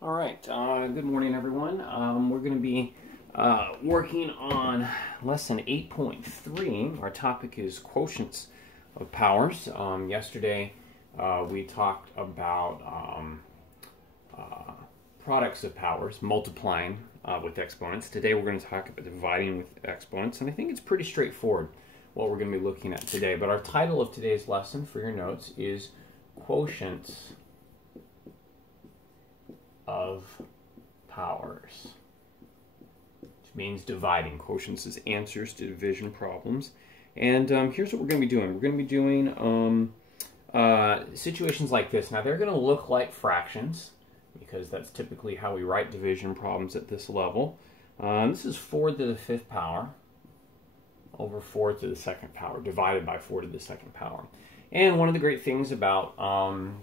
All right, good morning, everyone. We're going to be working on lesson 8.3. Our topic is quotients of powers. Yesterday, we talked about products of powers, multiplying with exponents. Today, we're going to talk about dividing with exponents, and I think it's pretty straightforward what we're going to be looking at today. But our title of today's lesson for your notes is Quotients of Powers, which means dividing. Quotients is answers to division problems. And here's what we're going to be doing. We're going to be doing situations like this. Now, they're going to look like fractions, because that's typically how we write division problems at this level. This is 4 to the 5th power over 4 to the 2nd power, divided by 4 to the 2nd power. And one of the great things about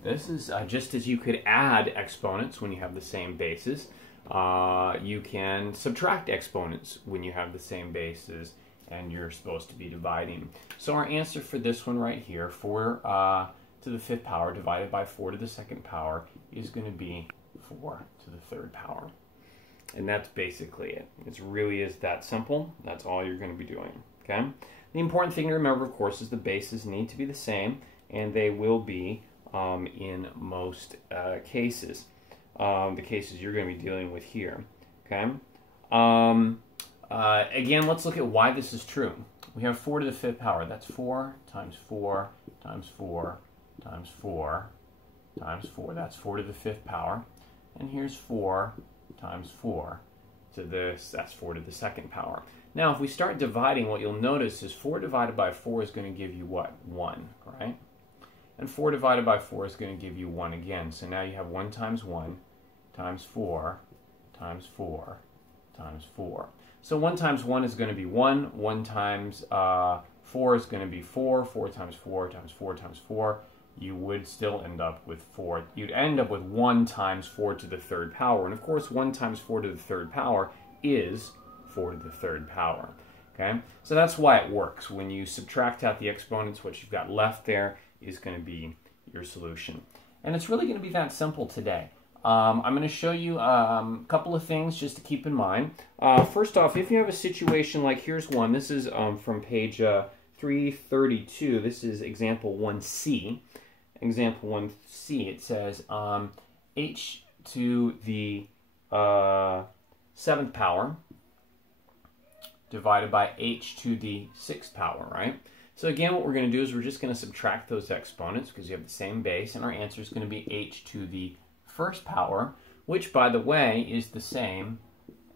this is just as you could add exponents when you have the same bases, you can subtract exponents when you have the same bases and you're supposed to be dividing. So our answer for this one right here, 4 to the 5th power divided by 4 to the 2nd power, is going to be 4 to the 3rd power. And that's basically it. It really is that simple. That's all you're going to be doing. Okay? The important thing to remember, of course, is the bases need to be the same, and they will be in most cases. The cases you're going to be dealing with here. Okay. Again, let's look at why this is true. We have 4 to the 5th power. That's 4 times 4 times 4 times 4 times 4. That's 4 to the 5th power. And here's 4 times 4 to this. That's 4 to the 2nd power. Now, if we start dividing, what you'll notice is 4 divided by 4 is going to give you what? 1, right? And 4 divided by 4 is going to give you 1 again. So now you have 1 times 1 times 4 times 4 times 4. So 1 times 1 is going to be 1. 1 times 4 is going to be 4. 4 times 4 times 4 times 4. You would still end up with 4. You'd end up with 1 times 4 to the 3rd power. And of course, 1 times 4 to the 3rd power is 4 to the 3rd power. Okay, so that's why it works. When you subtract out the exponents, what you've got left there is going to be your solution. And it's really going to be that simple today. I'm going to show you a couple of things just to keep in mind. First off, if you have a situation like, here's one. This is from page 332. This is example 1C. Example 1C, it says h to the 7th power divided by h to the 6th power, right? So again, what we're going to do is we're just going to subtract those exponents because you have the same base, and our answer is going to be h to the 1st power, which, by the way, is the same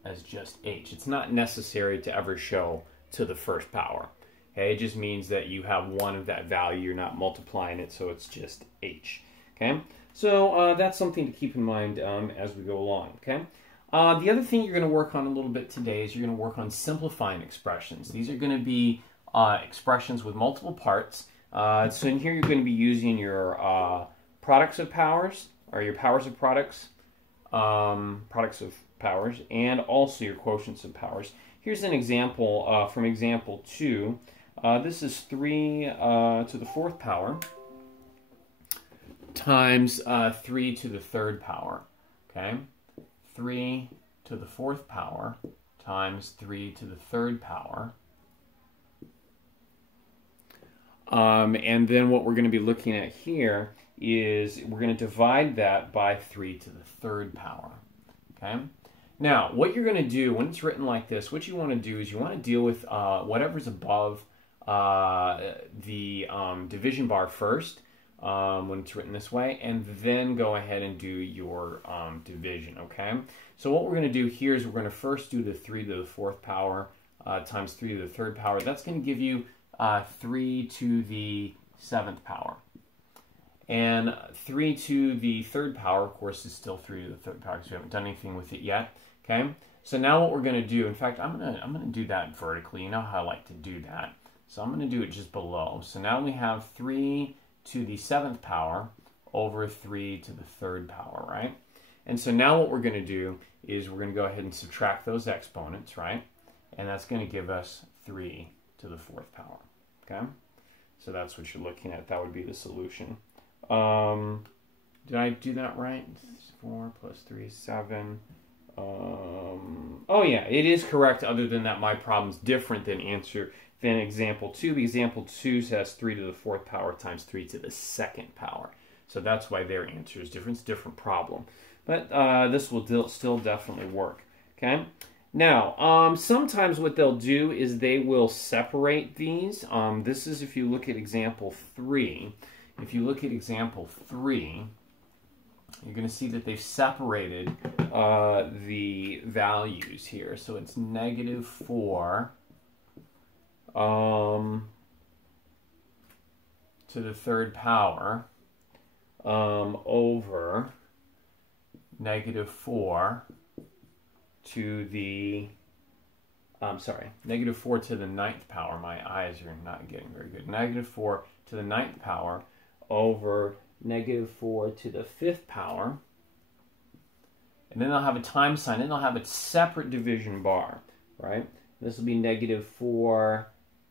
as just h. It's not necessary to ever show to the 1st power. Okay, it just means that you have one of that value. You're not multiplying it, so it's just h. Okay, so that's something to keep in mind as we go along. Okay. The other thing you're going to work on a little bit today is you're going to work on simplifying expressions. These are going to be expressions with multiple parts. So in here you're going to be using your products of powers, or your powers of products, products of powers, and also your quotients of powers. Here's an example from example 2. This is 3 to the 4th power times 3 to the 3rd power. Okay. 3 to the 4th power times 3 to the 3rd power. And then what we're going to be looking at here is we're going to divide that by 3 to the 3rd power. Okay? Now, what you're going to do when it's written like this, what you want to do is you want to deal with whatever's above the division bar first, when it's written this way, and then go ahead and do your division, okay? So what we're going to do here is we're going to first do the 3 to the 4th power times 3 to the 3rd power. That's going to give you 3 to the 7th power. And 3 to the 3rd power, of course, is still 3 to the 3rd power because we haven't done anything with it yet, okay? So now what we're going to do, in fact, I'm going to do that vertically. You know how I like to do that. So I'm going to do it just below. So now we have 3 to the 7th power over 3 to the 3rd power, right? And so now what we're going to do is we're going to go ahead and subtract those exponents, right? And that's going to give us 3 to the 4th power, okay? So that's what you're looking at. That would be the solution. Did I do that right? 4 plus 3 is 7. Oh yeah, it is correct. Other than that, my problem's different than example 2. Example 2 has 3 to the 4th power times 3 to the 2nd power. So that's why their answer is different. It's a different problem. But this will still definitely work. Okay. Now, sometimes what they'll do is they will separate these. This is if you look at example 3. If you look at example 3, you're going to see that they've separated the values here. So it's negative 4 to the 3rd power over negative 4 to the, negative 4 to the 9th power. My eyes are not getting very good. Negative 4 to the 9th power over negative 4 to the 5th power. And then they'll have a times sign, and they'll have a separate division bar, right? This will be negative 4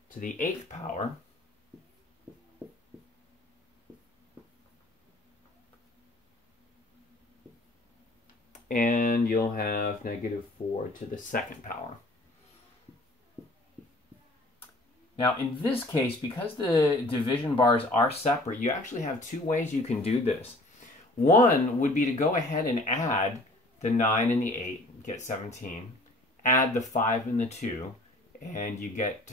to the 8th power. And you'll have negative 4 to the 2nd power. Now, in this case, because the division bars are separate, you actually have 2 ways you can do this. One would be to go ahead and add the 9 and the 8, get 17. Add the 5 and the 2, and you get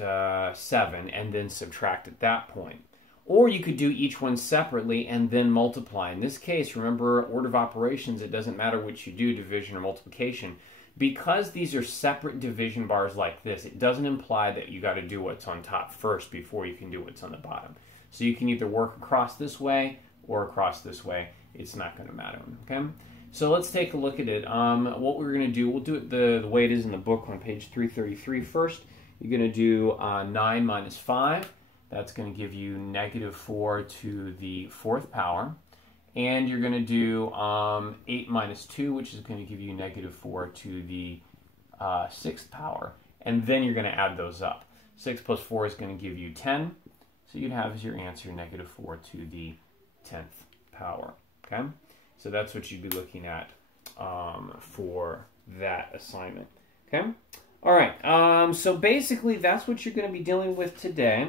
7, and then subtract at that point. Or you could do each one separately and then multiply. In this case, remember, order of operations, it doesn't matter which you do, division or multiplication. Because these are separate division bars like this, it doesn't imply that you got to do what's on top first before you can do what's on the bottom. So you can either work across this way or across this way. It's not going to matter, okay? So let's take a look at it. What we're going to do, we'll do it the way it is in the book on page 333 first. You're going to do 9 minus 5. That's going to give you negative 4 to the 4th power. And you're going to do 8 minus 2, which is going to give you negative 4 to the 6th power. And then you're going to add those up. 6 plus 4 is going to give you 10. So you'd have as your answer negative 4 to the 10th power. Okay? So that's what you'd be looking at for that assignment. Okay? All right. So basically, that's what you're going to be dealing with today.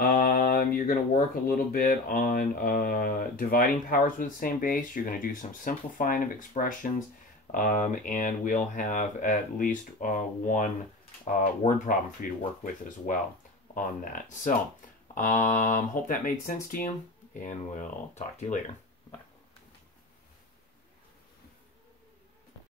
You're going to work a little bit on dividing powers with the same base. You're going to do some simplifying of expressions, and we'll have at least one word problem for you to work with as well on that. So, hope that made sense to you, and we'll talk to you later.